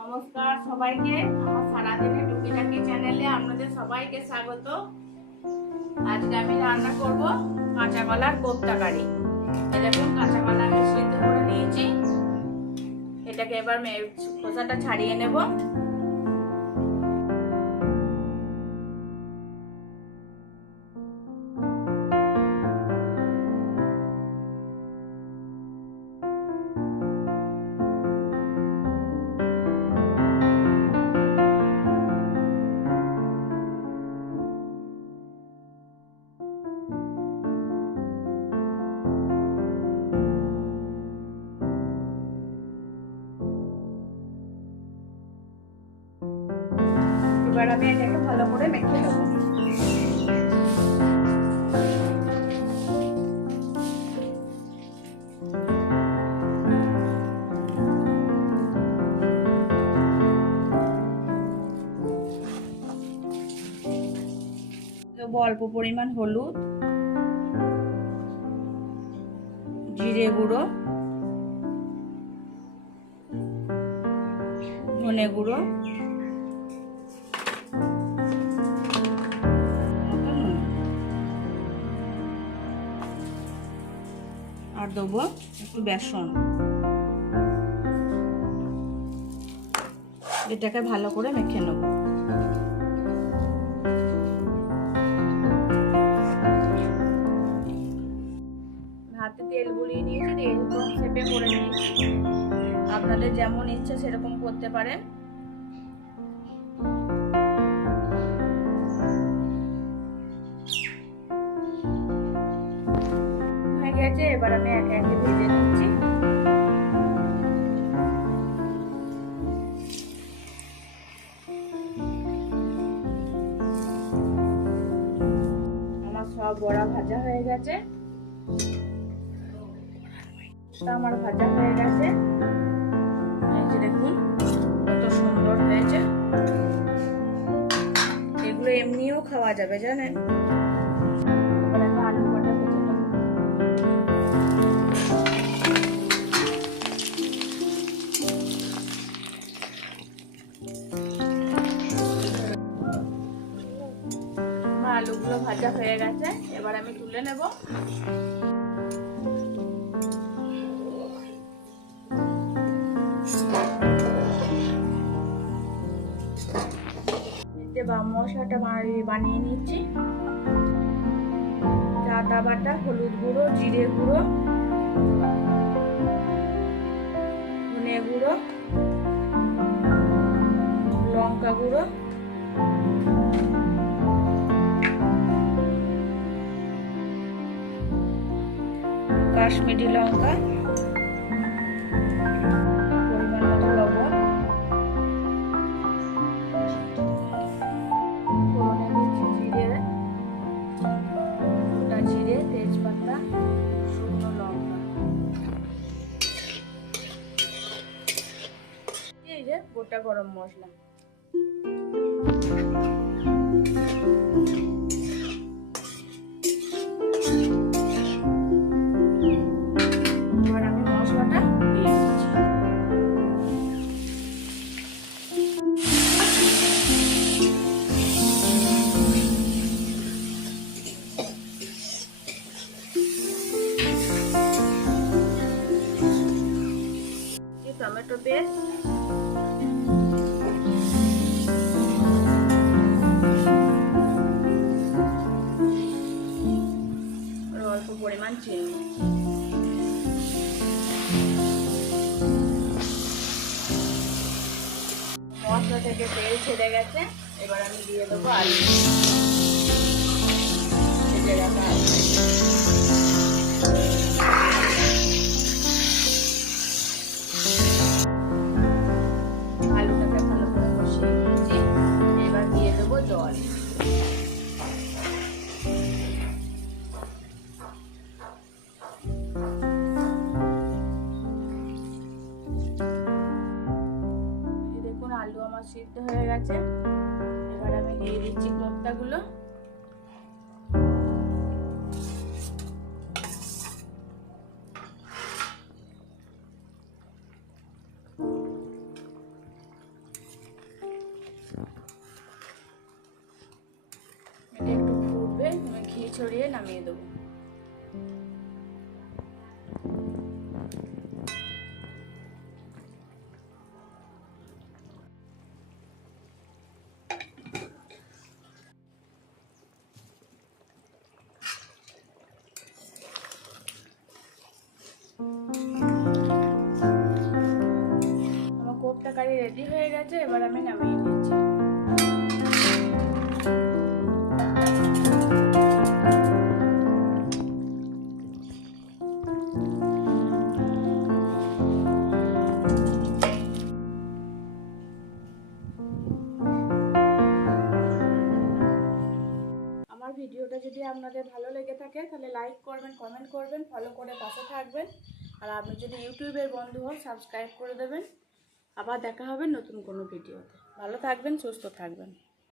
নমস্কার সবাইকে, আমার সারাদিনের টুকিটাকি চ্যানেলে আপনাদের সবাইকে স্বাগত। আজকে আমি রান্না করব কাঁচা কলার কোপ্তা কারি। এরকম কাঁচা কলা আমি সিদ্ধ করে নিয়েছি, এটাকে এবার খোসাটা ছাড়িয়ে নেব। এবার আমি এটাকে ভালো করে মেখে নেব। অল্প পরিমাণ হলুদ, জিরে গুঁড়ো, ধনে গুঁড়ো, আর দেবো একটু বেসন। এটাকে ভালো করে মেখে নেব। হাতে তেল গুলিয়ে নিয়েছি, এরকম শেপে করে নিয়েছি। আপনাদের যেমন ইচ্ছা সেরকম করতে পারেন। হয়ে গেছে, এবার আমি একে একে ভেজে নিচ্ছি। আমার সব বড়া ভাজা হয়ে গেছে, আমার ভাজা হয়ে গেছে। এই যে দেখুন কত সুন্দর হয়েছে। এগুলো এমনিও খাওয়া যাবে জানেন। এবার আমি আলু কটা ভেজে নেব। আলুগুলো ভাজা হয়ে গেছে, এবার আমি তুলে নেব। বাম মশলাটা বানিয়ে নিচ্ছি। আদা বাটা, হলুদ গুঁড়ো, জিরে গুঁড়ো, ধনে গুঁড়ো, লঙ্কা গুঁড়ো, কাশ্মীরি লঙ্কা, পরিমাণ মতো লবণ, জিরে, তেজপাতা, শুকনো লঙ্কা, এই যে গোটা গরম মশলা। এবার আমি মশলাটা দিয়ে দিচ্ছি। টমেটো পেস্ট, অল্প পরিমাণ চিনি। মশলা থেকে তেল ছেড়ে গেছে, এবার আমি দিয়ে দেবো আলু। ভেজে রাখা আলুটাকে ভালো করে কষিয়ে নিয়েছি, এবার দিয়ে দেবো জল। দেখুন আলু আমার সিদ্ধ হয়ে গেছে, এবার আমি দিয়ে দিচ্ছি কোপ্তাগুলো। এটা একটু ফুটবে, আমি ঘি ছড়িয়ে নামিয়ে দেবো। আমার কোপ্তা কারি রেডি হয়ে গেছে, এবার আমি নামিয়ে নিচ্ছি। আমার ভিডিওটা যদি আপনাদের ভালো লেগে থাকে তাহলে লাইক করবেন, কমেন্ট করবেন, ফলো করে পাশে থাকবেন। আর আপনি যদি ইউটিউবের বন্ধু হন সাবস্ক্রাইব করে দেবেন। আবার দেখা হবে নতুন কোনো ভিডিওতে। ভালো থাকবেন, সুস্থ থাকবেন।